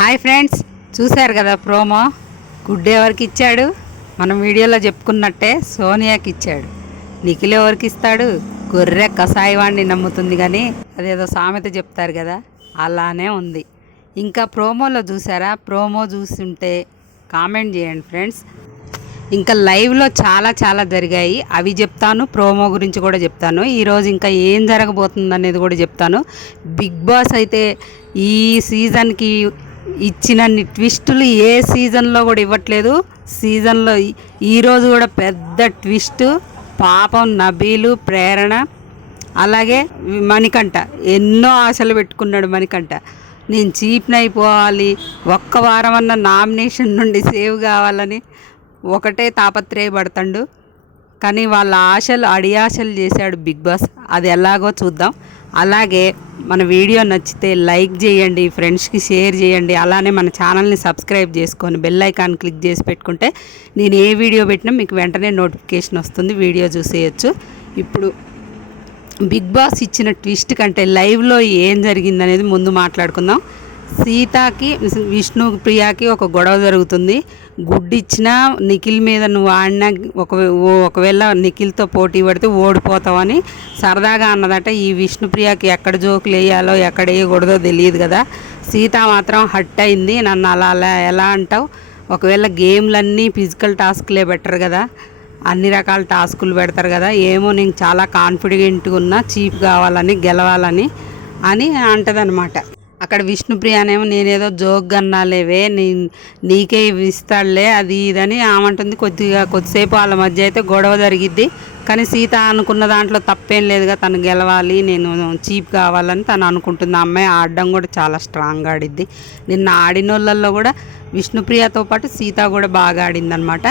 Hi friends, చూశారు కదా promo. Good ఎవరికి ఇచ్చాడు? మనం వీడియోలో చెప్పుకున్నట్టే సోనియాకి ఇచ్చాడు. నిఖిల్ ఎవరికి ఇస్తాడు? గొర్రె కషాయవాడిని నమ్ముతుంది, కానీ అదేదో సామెత చెప్తారు కదా, అలానే ఉంది. ఇంకా ప్రోమోలో చూసారా? ప్రోమో చూస్తుంటే కామెంట్ చేయండి ఫ్రెండ్స్. ఇంకా లైవ్లో చాలా జరిగాయి, అవి చెప్తాను. ప్రోమో గురించి కూడా చెప్తాను. ఈరోజు ఇంకా ఏం జరగబోతుంది అనేది కూడా చెప్తాను. బిగ్ బాస్ అయితే ఈ సీజన్కి ఇచ్చినన్ని ట్విస్టులు ఏ సీజన్లో కూడా ఇవ్వట్లేదు. సీజన్లో ఈరోజు కూడా పెద్ద ట్విస్ట్. పాపం నబీలు, ప్రేరణ, అలాగే మణికంఠ ఎన్నో ఆశలు పెట్టుకున్నాడు. మణికంఠ నేను చీప్ని అయిపోవాలి, ఒక్క వారం అన్న నామినేషన్ నుండి సేవ్ కావాలని ఒకటే తాపత్రయపడతాడు. కానీ వాళ్ళ ఆశలు అడియాశలు చేశాడు బిగ్ బాస్. అది ఎలాగో చూద్దాం. అలాగే మన వీడియో నచ్చితే లైక్ చేయండి, ఫ్రెండ్స్కి షేర్ చేయండి. అలానే మన ఛానల్ని సబ్స్క్రైబ్ చేసుకొని బెల్ ఐకాన్ క్లిక్ చేసి పెట్టుకుంటే నేను ఏ వీడియో పెట్టినా మీకు వెంటనే నోటిఫికేషన్ వస్తుంది, వీడియో చూసేయచ్చు. ఇప్పుడు బిగ్ బాస్ ఇచ్చిన ట్విస్ట్ కంటే లైవ్లో ఏం జరిగిందనేది ముందు మాట్లాడుకుందాం. సీతాకి విష్ణుప్రియకి ఒక గొడవ జరుగుతుంది. గుడ్డిచ్చినా నిఖిల్ మీద నువ్వు ఆడినా ఒకవేళ నిఖిల్తో పోటీ పడితే ఓడిపోతావని సరదాగా అన్నదట. ఈ విష్ణుప్రియకి ఎక్కడ జోకులు వేయాలో ఎక్కడ వేయకూడదో తెలియదు కదా. సీత మాత్రం హట్ అయింది. నన్ను అలా ఎలా అంటావు? ఒకవేళ గేమ్లన్నీ ఫిజికల్ టాస్క్లే బెటర్ కదా, అన్ని రకాల టాస్కులు పెడతారు కదా. ఏమో నేను చాలా కాన్ఫిడెంట్గా ఉన్నా, చీప్ కావాలని గెలవాలని అని అంటదనమాట. అక్కడ విష్ణుప్రియనేమో నేనేదో జోక్గా అన్నాలేవే, నీకే ఇస్తాడులే అది ఇదని ఆమంటుంది. కొద్దిసేపు వాళ్ళ మధ్య అయితే గొడవ జరిగిద్ది. కానీ సీత అనుకున్న దాంట్లో తప్పేం లేదుగా, తను గెలవాలి, నేను చీప్ కావాలని తను అనుకుంటుంది. ఆ అమ్మాయి ఆడడం కూడా చాలా స్ట్రాంగ్గా ఆడిద్ది. నిన్న ఆడిన వాళ్ళల్లో కూడా విష్ణుప్రియతో పాటు సీత కూడా బాగా ఆడింది అనమాట.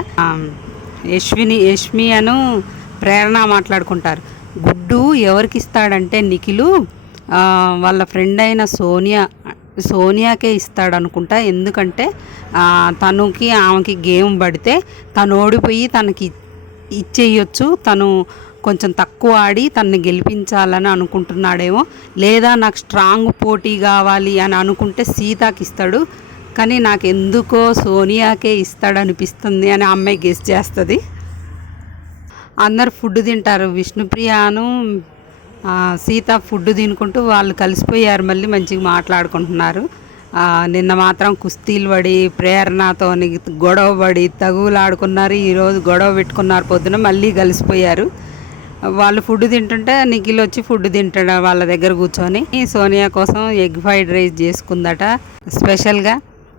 యష్మి అను ప్రేరణ మాట్లాడుకుంటారు. గుడ్డు ఎవరికి ఇస్తాడంటే నిఖిలు వాళ్ళ ఫ్రెండ్ అయిన సోనియాకే ఇస్తాడు అనుకుంటా. ఎందుకంటే తనకి ఆమెకి గేమ్ పడితే తను ఓడిపోయి తనకి ఇచ్చేయచ్చు. తను కొంచెం తక్కువ ఆడి తనని గెలిపించాలని అనుకుంటున్నాడేమో, లేదా నాకు స్ట్రాంగ్ పోటీ కావాలి అని అనుకుంటే సీతాకి ఇస్తాడు. కానీ నాకు ఎందుకో సోనియాకే ఇస్తాడు అనిపిస్తుంది అని అమ్మాయి గెస్ చేస్తుంది. అందరు ఫుడ్ తింటారు. విష్ణుప్రియను సీత ఫుడ్ తినుకుంటూ వాళ్ళు కలిసిపోయారు. మళ్ళీ మంచిగా మాట్లాడుకుంటున్నారు. నిన్న మాత్రం కుస్తీలు పడి ప్రేరణతో గొడవ పడి తగులాడుకున్నారు. ఈరోజు గొడవ పెట్టుకున్నారు. పొద్దున మళ్ళీ కలిసిపోయారు. వాళ్ళు ఫుడ్ తింటుంటే నిఖిల్ వచ్చి ఫుడ్ తింటాడు వాళ్ళ దగ్గర కూర్చొని. సోనియా కోసం ఎగ్ ఫ్రైడ్ రైస్ చేసుకుందట స్పెషల్గా.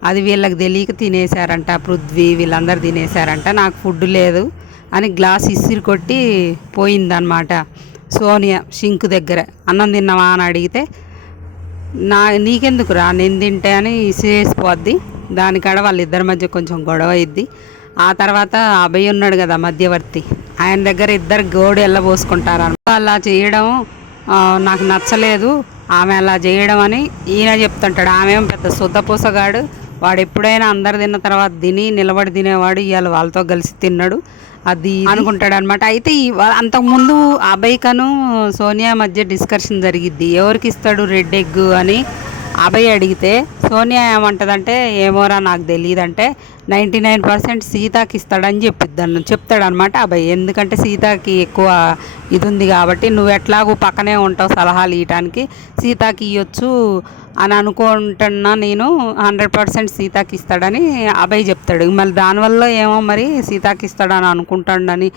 అది వీళ్ళకి తెలియక తినేశారంట. పృథ్వీ వీళ్ళందరూ తినేశారంట. నాకు ఫుడ్ లేదు అని గ్లాస్ ఇసిరి కొట్టి పోయిందనమాట. సోనియా షింక్ దగ్గర అన్నం తిన్నావా అని అడిగితే నీకెందుకు రా, నేను తింటే అని ఇసిరేసిపోద్ది. దానికాడ వాళ్ళిద్దరి మధ్య కొంచెం గొడవ అయింది. ఆ తర్వాత అభయ్ ఉన్నాడు కదా మధ్యవర్తి, ఆయన దగ్గర ఇద్దరు గోడు ఎల్లబోసుకుంటారు. అలా చేయడం నాకు నచ్చలేదు, ఆమె అలా చేయడం అని ఈయన చెప్తుంటాడు. ఆమె పెద్ద శుద్ధపూసగాడు, వాడు ఎప్పుడైనా అందరు తిన్న తర్వాత తిని నిలబడి తినేవాడు, ఇవాళ వాళ్ళతో కలిసి తిన్నాడు అది అనుకుంటాడు అనమాట. అయితే అంతకుముందు అభయ్కను సోనియా మధ్య డిస్కషన్ జరిగిద్ది. ఎవరికి ఇస్తాడు రెడ్ ఎగ్ అని అభయ్ అడిగితే సోనియా ఏమంటదంటే ఏమోరా నాకు తెలియదంటే 99% సీతాకి ఇస్తాడని చెప్తాడనమాట అభయ్. ఎందుకంటే సీతాకి ఎక్కువ ఇది ఉంది కాబట్టి, నువ్వు ఎట్లాగూ పక్కనే ఉంటావు సలహాలు ఇవ్వటానికి, సీతాకి ఇవ్వచ్చు అని అనుకుంటున్నా నేను. 100% సీతాకి ఇస్తాడని అభయ్ చెప్తాడు. మళ్ళీ దానివల్ల ఏమో మరి సీతాకి ఇస్తాడని అనుకుంటాడని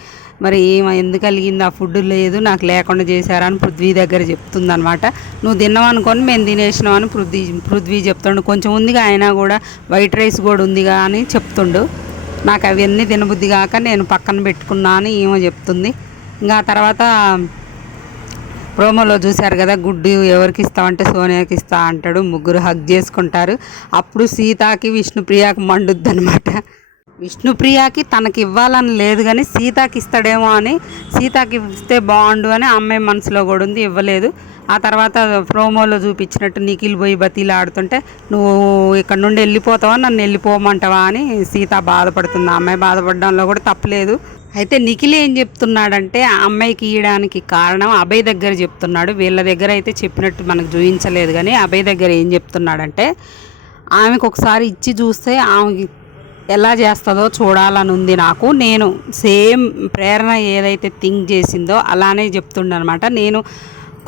మరి ఎందుకు కలిగింది, ఆ ఫుడ్ లేదు నాకు లేకుండా చేశారని పృథ్వీ దగ్గర చెప్తుందనమాట. నువ్వు తిన్నావనుకొని మేము తినేసినామని పృథ్వీ చెప్తాడు. కొంచెం ఉందిగా, అయినా కూడా వైట్ రైస్ కూడా ఉందిగా అని చెప్తుండు. నాకు అవన్నీ తినబుద్ధి కాక నేను పక్కన పెట్టుకున్నా అని ఏమో చెప్తుంది. ఇంకా తర్వాత ప్రోమోలో చూశారు కదా, గుడ్డు ఎవరికి ఇస్తామంటే సోనియాకి ఇస్తా అంటాడు. ముగ్గురు హగ్ చేసుకుంటారు. అప్పుడు సీతాకి విష్ణుప్రియకి మండుద్ది అనమాట. విష్ణుప్రియకి తనకి ఇవ్వాలని లేదు కానీ సీతాకి ఇస్తాడేమో అని, సీతాకి ఇస్తే బాగుండు అని అమ్మాయి మనసులో కూడా ఉంది, ఇవ్వలేదు. ఆ తర్వాత ప్రోమోలో చూపించినట్టు నిఖిల్ పోయి బతీలు ఆడుతుంటే నువ్వు ఇక్కడ నుండి వెళ్ళిపోతావా, నన్ను వెళ్ళిపోమంటావా అని సీత బాధపడుతుంది. ఆ అమ్మాయి బాధపడడంలో కూడా తప్పలేదు. అయితే నిఖిల్ ఏం చెప్తున్నాడంటే ఆ అమ్మాయికి ఇవ్వడానికి కారణం అభయ్ దగ్గర చెప్తున్నాడు. వీళ్ళ దగ్గర అయితే చెప్పినట్టు మనకు చూపించలేదు. కానీ అభయ్ దగ్గర ఏం చెప్తున్నాడంటే ఆమెకు ఒకసారి ఇచ్చి చూస్తే ఆమెకి ఎలా చేస్తుందో చూడాలని ఉంది నాకు. నేను సేమ్ ప్రేరణ ఏదైతే థింక్ చేసిందో అలానే చెప్తుండనమాట. నేను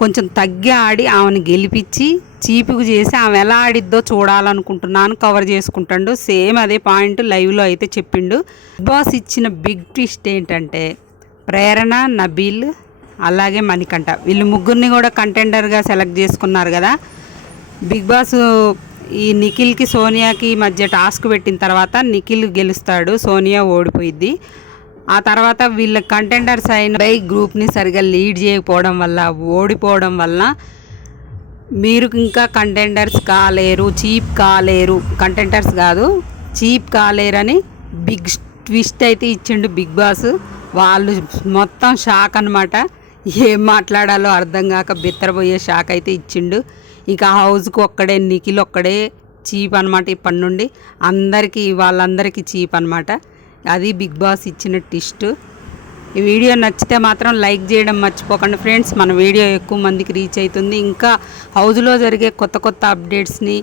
కొంచెం తగ్గి ఆడి ఆమెను గెలిపించి చీపుకు చేసి ఆమె ఎలా ఆడిద్దో చూడాలనుకుంటున్నాను. కవర్ చేసుకుంటాడు. సేమ్ అదే పాయింట్ లైవ్లో అయితే చెప్పిండు. బిగ్ బాస్ ఇచ్చిన బిగ్ ట్విస్ట్ ఏంటంటే ప్రేరణ, నబీల్ అలాగే మణికంఠ వీళ్ళు ముగ్గురిని కూడా కంటెండర్గా సెలెక్ట్ చేసుకున్నారు కదా. బిగ్ బాస్ ఈ నిఖిల్కి సోనియాకి మధ్య టాస్క్ పెట్టిన తర్వాత నిఖిల్ గెలుస్తాడు, సోనియా ఓడిపోయిద్ది. ఆ తర్వాత వీళ్ళ కంటెండర్స్ అయిన బై గ్రూప్ని సరిగా లీడ్ చేయకపోవడం వల్ల ఓడిపోవడం వల్ల మీరు ఇంకా కంటెండర్స్ కాలేరు, చీప్ కాలేరు, కంటెండర్స్ కాదు చీప్ కాలేరని బిగ్ ట్విస్ట్ అయితే ఇచ్చిండు బిగ్ బాస్. వాళ్ళు మొత్తం షాక్ అనమాట. ఏం మాట్లాడాలో అర్థం కాక బిత్తరపోయే షాక్ అయితే ఇచ్చిండు. ఇక హౌస్కి ఒక్కడే నిఖిల్ ఒక్కడే చీప్ అనమాట. ఇప్పటి నుండి వాళ్ళందరికీ చీప్ అనమాట. అది బిగ్ బాస్ ఇచ్చిన ట్విస్ట్. ఈ వీడియో నచ్చితే మాత్రం లైక్ చేయడం మర్చిపోకండి ఫ్రెండ్స్. మన వీడియో ఎక్కువ మందికి రీచ్ అవుతుంది. ఇంకా హౌస్లో జరిగే కొత్త కొత్త అప్డేట్స్ని